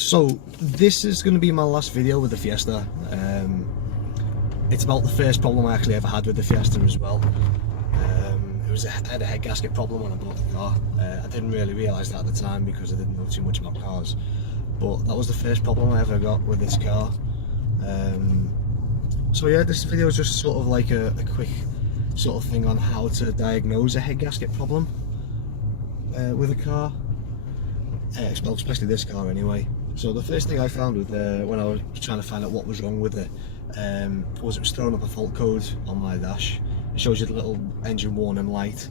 So this is going to be my last video with the Fiesta. It's about the first problem I actually ever had with the Fiesta as well. I had a head gasket problem when I bought the car. I didn't really realise that at the time because I didn't know too much about cars, but that was the first problem I ever got with this car. So yeah, this video is just sort of like a quick sort of thing on how to diagnose a head gasket problem with a car, especially this car anyway. So the first thing I found with when I was trying to find out what was wrong with it was throwing up a fault code on my dash. It shows you the little engine warning light.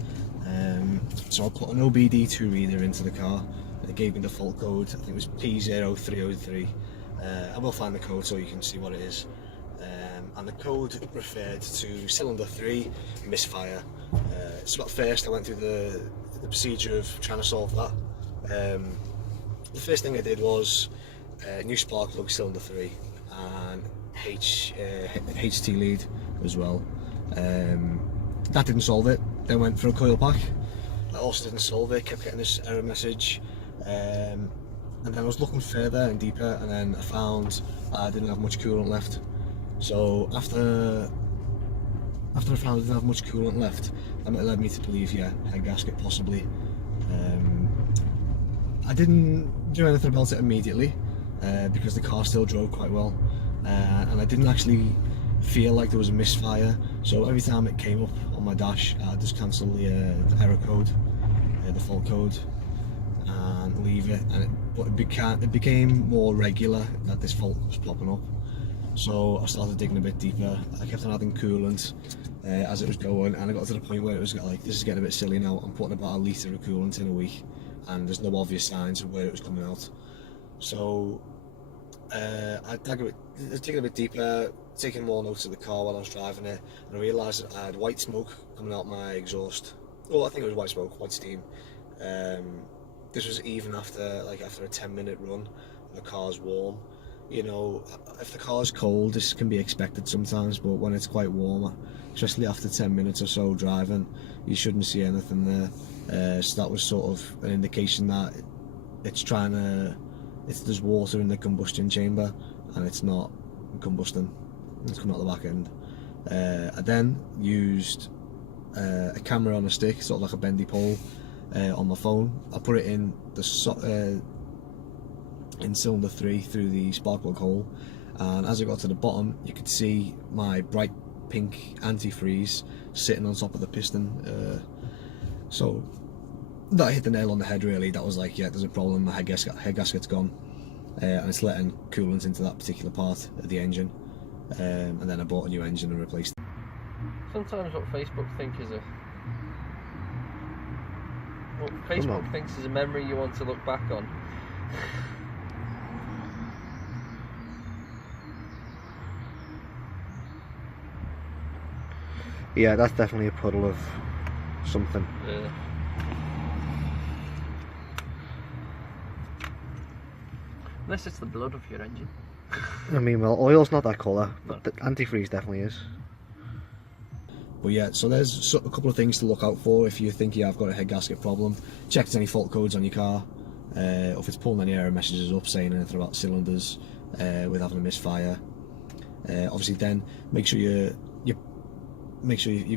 So I put an OBD2 reader into the car. It gave me the fault code. I think it was P0303. I will find the code so you can see what it is. And the code referred to cylinder 3 misfire. So at first I went through the procedure of trying to solve that. The first thing I did was new spark plug cylinder 3 and HT lead as well. That didn't solve it. Then went for a coil pack. That also didn't solve it. Kept getting this error message. And then I was looking further and deeper, and then I found I didn't have much coolant left. So after I found I didn't have much coolant left, that led me to believe, yeah, head gasket possibly. I didn't do anything about it immediately because the car still drove quite well, and I didn't actually feel like there was a misfire. So every time it came up on my dash, I'd just cancel the error code, the fault code, and leave it. But it became more regular that this fault was popping up. So I started digging a bit deeper. I kept on adding coolant as it was going, and I got to the point where it was like, this is getting a bit silly now. I'm putting about a litre of coolant in a week, and there's no obvious signs of where it was coming out. So I was digging a bit deeper, taking more notes of the car while I was driving it, and I realised that I had white smoke coming out my exhaust. Well, I think it was white smoke, white steam. This was even after a 10-minute run, and the car's warm. You know, if the car's cold, this can be expected sometimes, but when it's quite warm, especially after 10 minutes or so driving, you shouldn't see anything there. So that was sort of an indication that there's water in the combustion chamber and it's not combusting, it's coming out the back end. I then used a camera on a stick, sort of like a bendy pole, on my phone. I put it in in cylinder 3 through the spark plug hole, and as I got to the bottom you could see my bright pink antifreeze sitting on top of the piston. So that hit the nail on the head really. That was like, yeah, there's a problem, my head gasket's gone, and it's letting coolant into that particular part of the engine. And then I bought a new engine and replaced it. Sometimes what Facebook thinks is a memory you want to look back on. Yeah, that's definitely a puddle of something. Yeah. Unless it's the blood of your engine. I mean, well, oil's not that colour, but the antifreeze definitely is. But yeah, so there's a couple of things to look out for if you think you have got a head gasket problem. Check if there's any fault codes on your car, or if it's pulling any error messages up saying anything about cylinders with having a misfire. Obviously, then make sure you've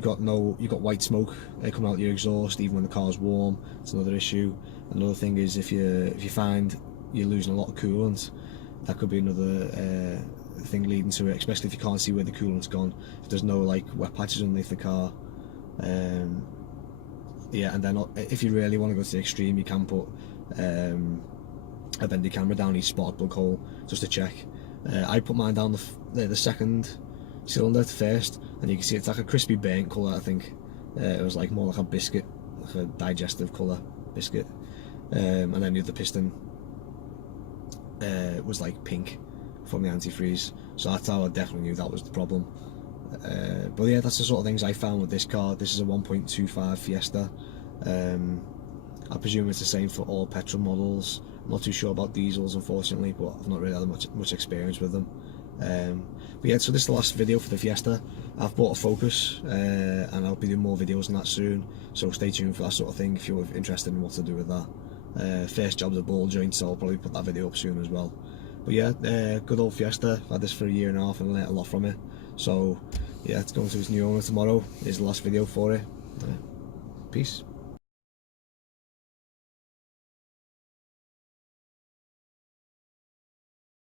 got white smoke coming out your exhaust even when the car's warm. It's another issue. Another thing is if you find you're losing a lot of coolant, that could be another thing leading to it, especially if you can't see where the coolant's gone, if there's no like wet patches underneath the car. Yeah, and then if you really want to go to the extreme, you can put a bendy camera down each spark plug hole just to check. I put mine down the second cylinder first, and you can see it's like a crispy burnt colour. I think it was like more like a biscuit, like a digestive colour biscuit. And then the other piston was like pink from the antifreeze, so that's how I definitely knew that was the problem. But yeah, that's the sort of things I found with this car. This is a 1.25 Fiesta. I presume it's the same for all petrol models. I'm not too sure about diesels, unfortunately, but I've not really had much experience with them. But yeah, so this is the last video for the Fiesta. I've bought a Focus, and I'll be doing more videos on that soon, so stay tuned for that sort of thing if you're interested in what to do with that. First job's a ball joint, so I'll probably put that video up soon as well. But yeah, good old Fiesta. I've had this for a year and a half and learnt a lot from it. So yeah, it's going to its new owner tomorrow. Here's the last video for it. Peace.